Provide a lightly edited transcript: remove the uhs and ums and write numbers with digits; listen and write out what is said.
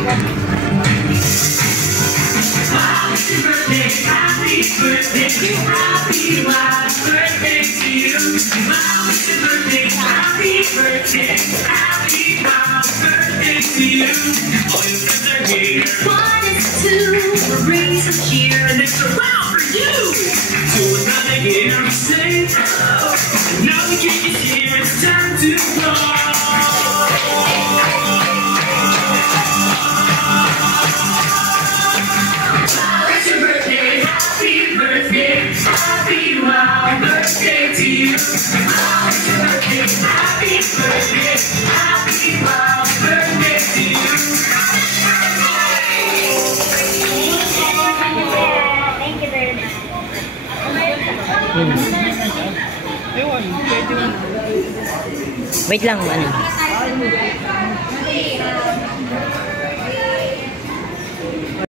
Happy birthday, happy last birthday to you. Mom, it's your birthday, happy birthday, happy last birthday to you. All your friends are here. 1 is 2, bring some cheer, and it's around for you. To another year, we say no. Now the cake is here, it's time to go. Happy wild birthday to you. Happy birthday, happy birthday, happy wild birthday to you. Thank you very much. Wait lang, ano?